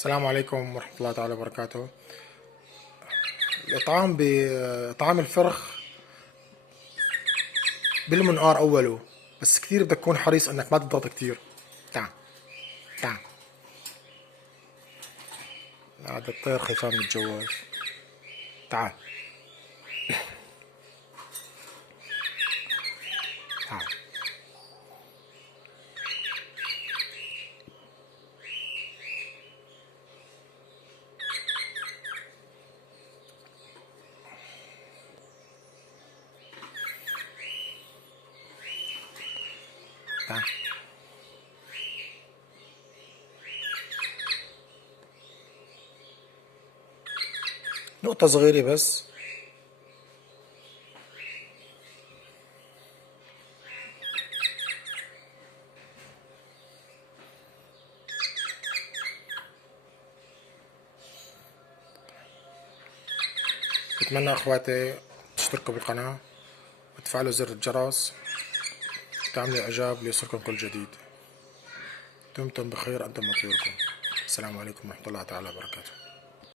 السلام عليكم ورحمة الله تعالى وبركاته. طعام الفرخ بالمنقار أوله، بس كثير بدك تكون حريص إنك ما تضغط كثير. تعال تعال. هذا الطير خيفان من الجواز. تعال تعال تعال. نقطة صغيرة بس. بتمنى أخواتي تشتركوا بالقناة وتفعلوا زر الجرس وتعملوا إعجاب ليصلكم كل جديد. دمتم بخير أنتم وطيوركم. السلام عليكم ورحمة الله تعالى وبركاته.